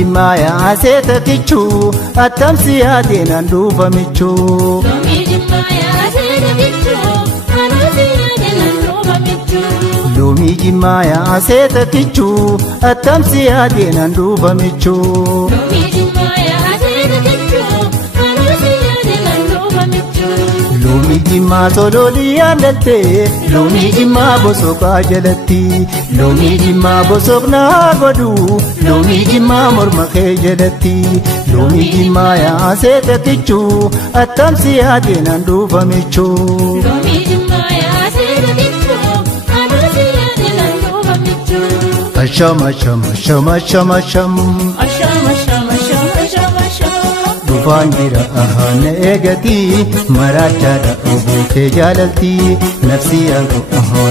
jimaya aseta kichu atamsi adena nduva michu lomi jimaya aseta kichu atamsi adena nduva michu lomi jimaya aseta kichu atamsi adena nduva michu lomi jimaya aseta kichu atamsi adena nduva michu lomi jima sololi andate lomi jima bosoka jalati lomi jima bosokna godu lomi jima morma ke jalati lomi jima ya aseta kichu atamsi adena nduva michu lomi jimaya aseta kichu atamsi adena nduva michu ashama shama shama shama sham ashama shama shama shama shama dufangira ahana egati marachada ubuke jalalti nafsi anko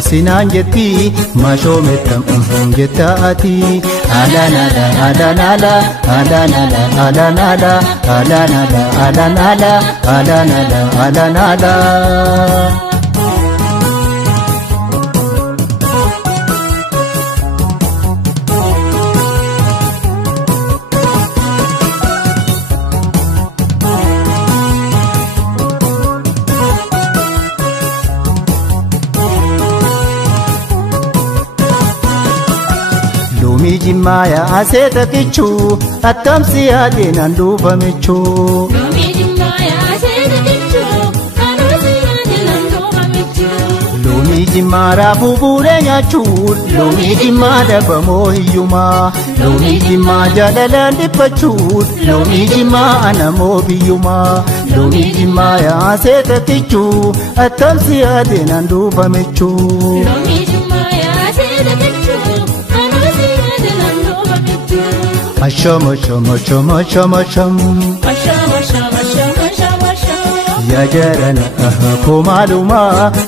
sinanjeti mashometam jetaati alanala alanala alanala alanala alanala alanala alanala alanala lomi jimaya aseta kichu atamsi adena nduva michu lomi jimaya aseta kichu atamsi adena nduva michu lomi jimara bubure nyachu lomi jimada bamohiyuma lomi jima jalala dipachu lomi jima anamo biyuma lomi jimaya aseta kichu atamsi adena nduva michu lomi jimaya aseta kichu atamsi adena nduva michu ashama shama shama shama sham ashama shama shama shama shama ya jarana komaluma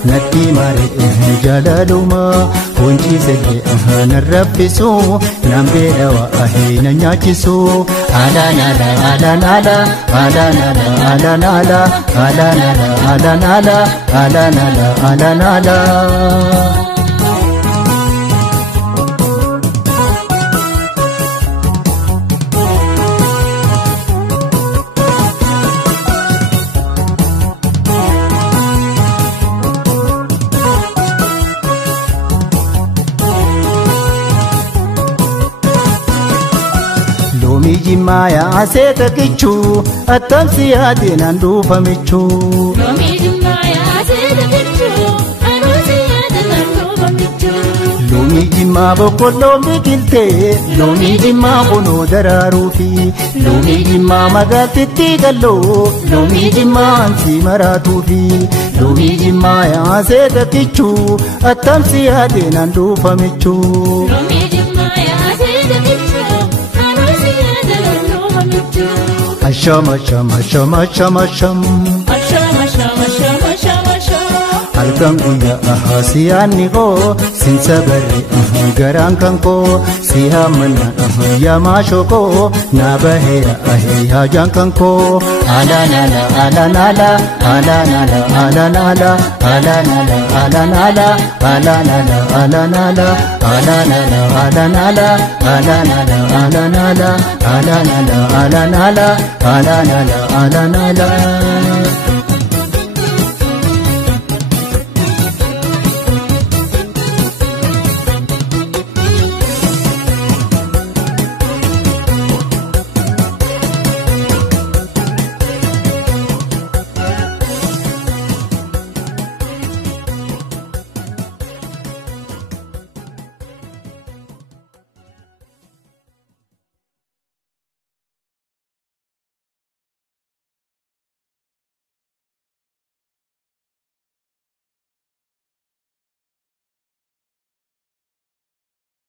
natti mare jalaluma hunji sege narrafisu nambedawa ahina nyachisu alanala alanala alanala alanala alanala alanala alanala alanala lomi jimaya aseta kichu atamsi adena nduva michu lomi jimaya aseta kichu atamsi adena nduva michu lomi jima boqqollo biqilte lomi jima qono dararufi lomi jima magatitti gallo lomi jima ansi maratufi lomi jimaya aseta kichu atamsi adena nduva michu lomi jimaya aseta kichu atamsi adena nduva michu ashama shama shama shama sham ashama shama shama shama shama halkan guyya siyaanni koo sinsa barri garaan kan koo si hammanna yamaashoo koo naa baheera haajaan kan koo alanala alanala alanala alanala alanala alanala alanala alanala alanala alanala alanala alanala alanala alanala alanala alanala